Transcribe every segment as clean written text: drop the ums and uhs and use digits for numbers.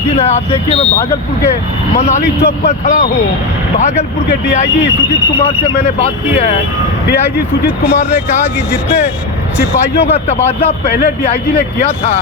दिन है। आप देखिए, मैं भागलपुर के मनाली चौक पर खड़ा हूँ। भागलपुर के डीआईजी सुजीत कुमार से मैंने बात की है। डीआईजी सुजीत कुमार ने कहा कि जितने सिपाहियों का तबादला पहले डीआईजी ने किया था,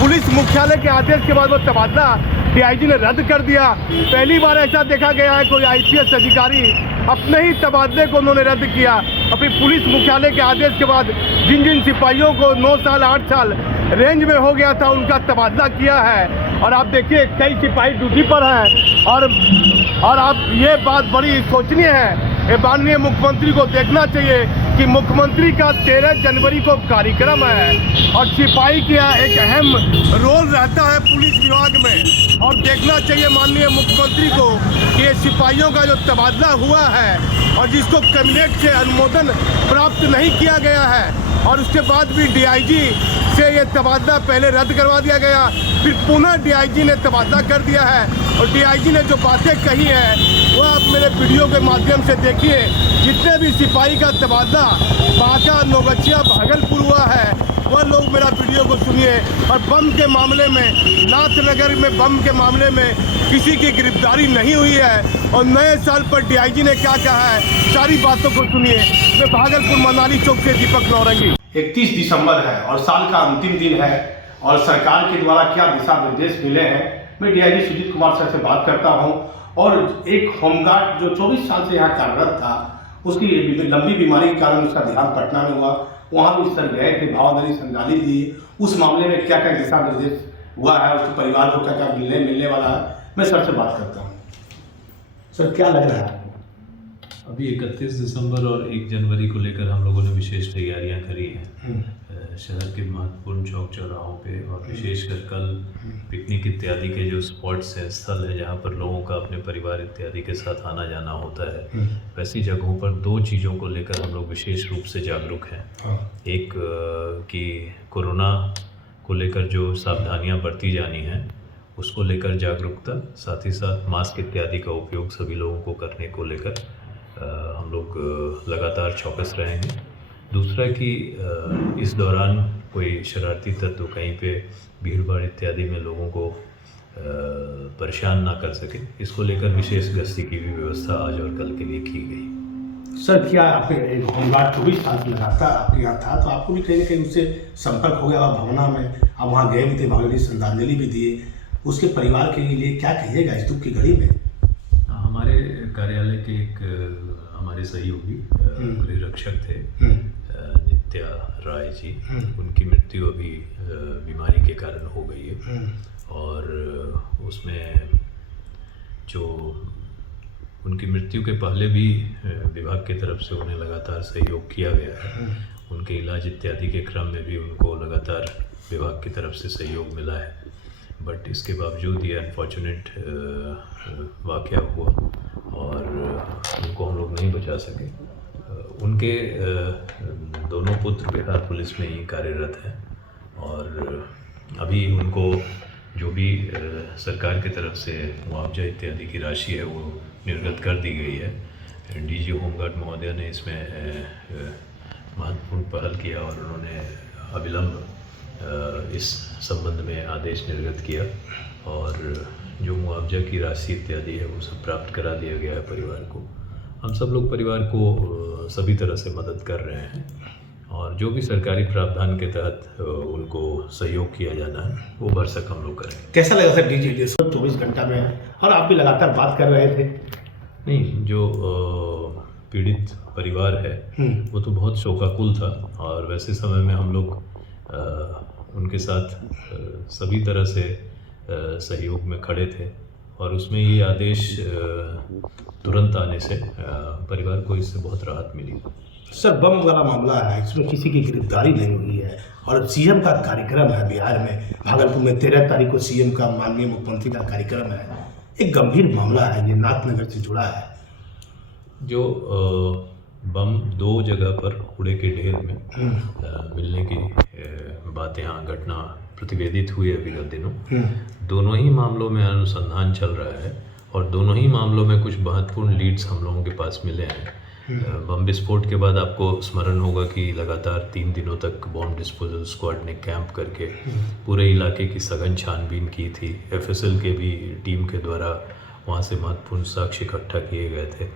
पुलिस मुख्यालय के आदेश के बाद वो तबादला डीआईजी ने रद्द कर दिया। पहली बार ऐसा देखा गया है कोई आईपीएस अधिकारी अपने ही तबादले को उन्होंने रद्द किया। अभी पुलिस मुख्यालय के आदेश के बाद जिन जिन सिपाहियों को 9 साल 8 साल रेंज में हो गया था, उनका तबादला किया है। और आप देखिए, कई सिपाही ड्यूटी पर हैं। और आप ये बात बड़ी सोचनीय है। ये माननीय मुख्यमंत्री को देखना चाहिए कि मुख्यमंत्री का 13 जनवरी को कार्यक्रम है और सिपाही का एक अहम रोल रहता है पुलिस विभाग में। और देखना चाहिए माननीय मुख्यमंत्री को कि ये सिपाहियों का जो तबादला हुआ है और जिसको कैबिनेट से अनुमोदन प्राप्त नहीं किया गया है, और उसके बाद भी डीआईजी से ये तबादला पहले रद्द करवा दिया गया, फिर पुनः डीआईजी ने तबादला कर दिया है। और डीआईजी ने जो बातें कही है वो आप मेरे वीडियो के माध्यम से देखिए। जितने भी सिपाही का तबादला बांका, नौगछिया, भागलपुर हुआ है, वह लोग मेरा वीडियो को सुनिए। और बम के मामले में, नाथनगर में बम के मामले में किसी की गिरफ्तारी नहीं हुई है। और नए साल पर डीआईजी ने क्या कहा है, सारी बातों को सुनिए। मैं भागलपुर मनाली चौक से दीपक नौरंगी। 31 दिसंबर है और साल का अंतिम दिन है और सरकार के द्वारा क्या दिशा निर्देश मिले हैं, मैं डीआईजी सुजीत कुमार सर से बात करता हूं। और एक होमगार्ड जो 24 साल से यहाँ कार्यरत था, उसकी लंबी बीमारी के कारण उसका देहांत पटना में हुआ। वहाँ भी सर गए थे, भावभरी श्रद्धांजलि दी। उस मामले में क्या क्या दिशा निर्देश हुआ है, उसके परिवार को क्या क्या मिलने वाला है, मैं सर से बात करता हूँ। सर, क्या लग रहा है? अभी 31 दिसंबर और 1 जनवरी को लेकर हम लोगों ने विशेष तैयारियां करी हैं शहर के महत्वपूर्ण चौक चौराहों पे, और विशेषकर कल पिकनिक इत्यादि के जो स्पॉट्स हैं, स्थल है जहां पर लोगों का अपने परिवार इत्यादि के साथ आना जाना होता है, वैसी जगहों पर 2 चीज़ों को लेकर हम लोग विशेष रूप से जागरूक हैं। एक कि कोरोना को लेकर जो सावधानियाँ बरती जानी हैं उसको लेकर जागरूकता, साथ ही साथ मास्क इत्यादि का उपयोग सभी लोगों को करने को लेकर हम लोग लगातार चौकस रहेंगे। दूसरा कि इस दौरान कोई शरारती तत्व कहीं पे भीड़ भाड़ इत्यादि में लोगों को परेशान ना कर सके, इसको लेकर विशेष गश्ती की भी व्यवस्था आज और कल के लिए की गई। सर, क्या आपके एक होमगार्ड 24 साल की लगातार आपके यहाँ था, तो आपको भी कहीं ना कहीं उससे संपर्क हो गया भावना में, आप वहाँ गए भी थे, भावभरी श्रद्धांजलि भी दिए, उसके परिवार के लिए क्या कहिएगा इस दुख की घड़ी में? हमारे कार्यालय के एक हमारे सहयोगी गृह रक्षक थे, नित्या राय जी, उनकी मृत्यु अभी बीमारी के कारण हो गई है। और उसमें जो उनकी मृत्यु के पहले भी विभाग की तरफ से उन्हें लगातार सहयोग किया गया है। उनके इलाज इत्यादि के क्रम में भी उनको लगातार विभाग की तरफ से सहयोग मिला है। बट इसके बावजूद ये अनफॉर्चुनेट वाक़या हुआ और उनको हम लोग नहीं बचा सके। उनके दोनों पुत्र बिहार पुलिस में ही कार्यरत हैं और अभी उनको जो भी सरकार की तरफ से मुआवजा इत्यादि की राशि है वो निर्गत कर दी गई है। डीजी होमगार्ड महोदय ने इसमें महत्वपूर्ण पहल किया और उन्होंने अविलंब इस संबंध में आदेश निर्गत किया और जो मुआवजा की राशि इत्यादि है वो सब प्राप्त करा दिया गया है परिवार को। हम सब लोग परिवार को सभी तरह से मदद कर रहे हैं और जो भी सरकारी प्रावधान के तहत उनको सहयोग किया जाना है वो भरसक हम लोग करें। कैसा लगा सर डीजी 24 घंटा में, और आप भी लगातार बात कर रहे थे? नहीं, जो पीड़ित परिवार है वो तो बहुत शोकाकुल था और वैसे समय में हम लोग उनके साथ सभी तरह से सहयोग में खड़े थे और उसमें ये आदेश तुरंत आने से परिवार को इससे बहुत राहत मिली। सर, बम वाला मामला है, इसमें किसी की गिरफ्तारी नहीं हुई है और सीएम का कार्यक्रम है बिहार में, भागलपुर में 13 तारीख को सीएम का, माननीय मुख्यमंत्री का कार्यक्रम है। एक गंभीर मामला है, ये नाथनगर से जुड़ा है। जो बम 2 जगह पर कूड़े के ढेर में मिलने की बात यहाँ घटना प्रतिवेदित हुई है विगत दिनों। दोनों ही मामलों में अनुसंधान चल रहा है और दोनों ही मामलों में कुछ महत्वपूर्ण लीड्स हम लोगों के पास मिले हैं बम विस्फोट के बाद आपको स्मरण होगा कि लगातार 3 दिनों तक बॉम्ब डिस्पोजल स्क्वाड ने कैंप करके पूरे इलाके की सघन छानबीन की थी। एफएसएल के भी टीम के द्वारा वहाँ से महत्वपूर्ण साक्ष्य इकट्ठा किए गए थे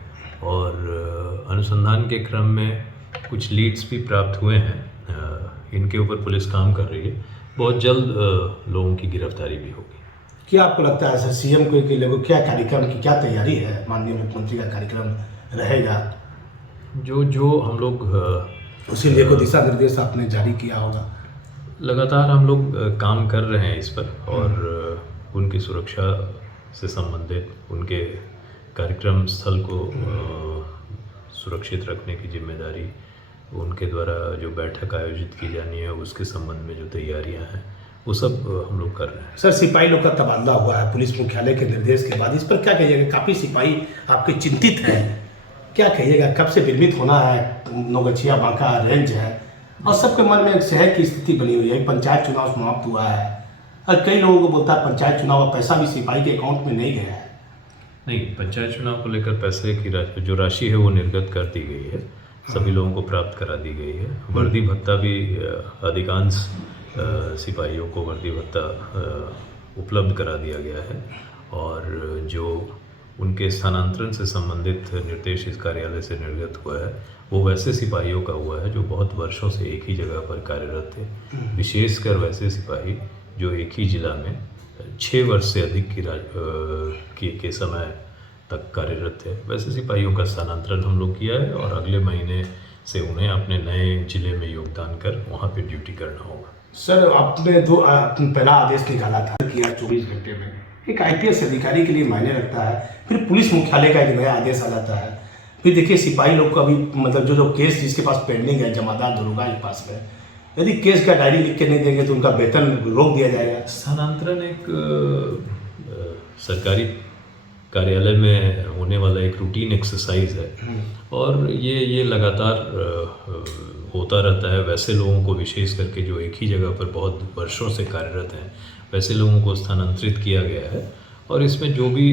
और अनुसंधान के क्रम में कुछ लीड्स भी प्राप्त हुए हैं। इनके ऊपर पुलिस काम कर रही है, बहुत जल्द लोगों की गिरफ्तारी भी होगी। क्या आपको लगता है सर, सीएम के लिए क्या कार्यक्रम की क्या तैयारी है? माननीय मुख्यमंत्री का कार्यक्रम रहेगा, जो हम लोग उसी लिए को दिशा निर्देश आपने जारी किया होगा। लगातार हम लोग काम कर रहे हैं इस पर और उनकी सुरक्षा से संबंधित उनके कार्यक्रम स्थल को सुरक्षित रखने की जिम्मेदारी, उनके द्वारा जो बैठक आयोजित की जानी है उसके संबंध में जो तैयारियां हैं वो सब हम लोग कर रहे हैं। सर, सिपाही लोग का तबादला हुआ है पुलिस मुख्यालय के निर्देश के बाद, इस पर क्या कहिएगा? काफ़ी सिपाही आपके चिंतित हैं, क्या कहिएगा? कब से विरमित होना है? नौगछिया बांका रेंज है और सबके मन में एक शहर की स्थिति बनी हुई है। पंचायत चुनाव समाप्त हुआ है और कई लोगों को बोलता है पंचायत चुनाव का पैसा भी सिपाही के अकाउंट में नहीं गया है। नहीं, पंचायत चुनाव को लेकर पैसे की जो राशि है वो निर्गत कर दी गई है, सभी लोगों को प्राप्त करा दी गई है। वर्दी भत्ता भी अधिकांश सिपाहियों को वर्दी भत्ता उपलब्ध करा दिया गया है और जो उनके स्थानांतरण से संबंधित निर्देश इस कार्यालय से निर्गत हुआ है वो वैसे सिपाहियों का हुआ है जो बहुत वर्षों से एक ही जगह पर कार्यरत थे, विशेषकर वैसे सिपाही जो एक ही जिला में 6 वर्ष से अधिक के समय तक कार्यरत थे। वैसे सिपाहियों का स्थानांतरण हम लोग किया है और अगले महीने से उन्हें अपने नए जिले में योगदान कर वहाँ पे ड्यूटी करना होगा। सर, आपने पहला आदेश निकाला था कि 24 घंटे में एक आईपीएस अधिकारी के लिए मायने रखता है, फिर पुलिस मुख्यालय का एक नया आदेश आ जाता है, फिर देखिए सिपाही लोग का भी मतलब जो केस जिसके पास पेंडिंग है जमादार दरोगा के पास में, यदि केस का डायरी लिख के नहीं देंगे तो उनका वेतन रोक दिया जाएगा। स्थानांतरण एक सरकारी कार्यालय में होने वाला एक रूटीन एक्सरसाइज है और ये लगातार होता रहता है। वैसे लोगों को विशेष करके जो एक ही जगह पर बहुत वर्षों से कार्यरत हैं वैसे लोगों को स्थानांतरित किया गया है और इसमें जो भी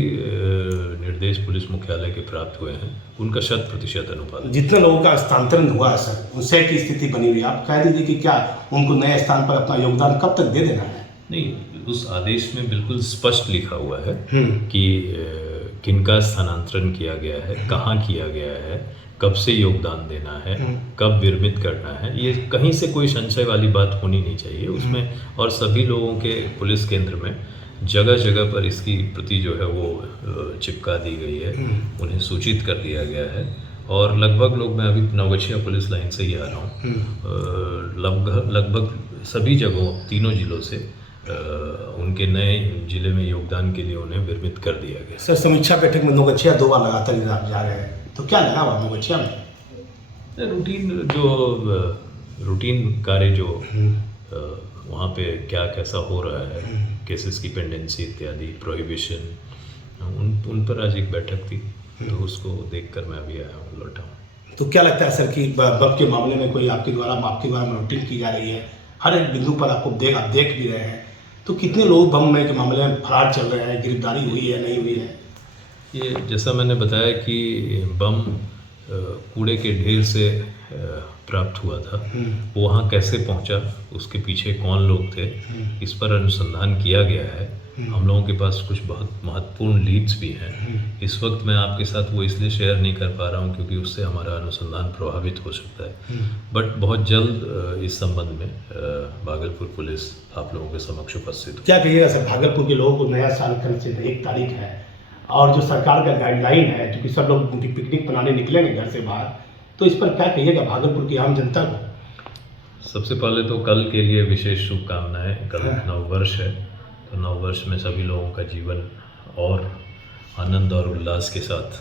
निर्देश पुलिस मुख्यालय के प्राप्त हुए हैं उनका 100% अनुपालन। जितने लोगों का स्थानांतरण हुआ है सर, उनसे की स्थिति बनी हुई है, आप कह दीजिए कि क्या उनको नए स्थान पर अपना योगदान कब तक दे देना है? नहीं, उस आदेश में बिल्कुल स्पष्ट लिखा हुआ है कि किनका स्थानांतरण किया गया है, कहाँ किया गया है, कब से योगदान देना है, कब विरमित करना है। ये कहीं से कोई संशय वाली बात होनी नहीं चाहिए उसमें। और सभी लोगों के पुलिस केंद्र में जगह जगह पर इसकी प्रति जो है वो चिपका दी गई है, उन्हें सूचित कर दिया गया है और लगभग लोग, मैं अभी नौगछिया पुलिस लाइन से ही आ रहा हूँ, लगभग सभी जगहों 3 जिलों से उनके नए जिले में योगदान के लिए उन्हें विरमित कर दिया गया। सर, समीक्षा बैठक में नौगछिया 2 बार लगातार जा रहे हैं, तो क्या लगा हुआ नौगछिया में? रूटीन कार्य जो वहाँ पे क्या कैसा हो रहा है, केसेस की पेंडेंसी इत्यादि, प्रोहिबिशन, उन पर आज एक बैठक थी तो उसको देखकर मैं अभी आया हूँ, लौटा हूँ। तो क्या लगता है सर कि बम के मामले में कोई आपके द्वारा मॉनिटरिंग की जा रही है? हर एक बिंदु पर आप देख भी रहे हैं, तो कितने लोग बम के मामले में फरार चल रहे हैं, गिरफ्तारी हुई है नहीं हुई है? ये जैसा मैंने बताया कि बम कूड़े के ढेर से प्राप्त हुआ था, वो वहाँ कैसे पहुँचा, उसके पीछे कौन लोग थे, इस पर अनुसंधान किया गया है। हम लोगों के पास कुछ बहुत महत्वपूर्ण लीड्स भी हैं। इस वक्त मैं आपके साथ वो इसलिए शेयर नहीं कर पा रहा हूँ क्योंकि उससे हमारा अनुसंधान प्रभावित हो सकता है, बट बहुत जल्द इस संबंध में भागलपुर पुलिस आप लोगों के समक्ष उपस्थित हो। क्या कहिएगा सर, भागलपुर के लोगों को नया साल कल से 1 तारीख है और जो सरकार का गाइडलाइन है, क्योंकि सब लोग पिकनिक मनाने निकलेंगे घर से बाहर, तो इस पर क्या कहिएगा भागलपुर की आम जनता को? सबसे पहले तो कल के लिए विशेष शुभकामनाएं। कल नववर्ष है, तो नववर्ष में सभी लोगों का जीवन और आनंद और उल्लास के साथ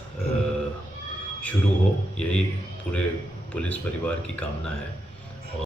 शुरू हो, यही पूरे पुलिस परिवार की कामना है।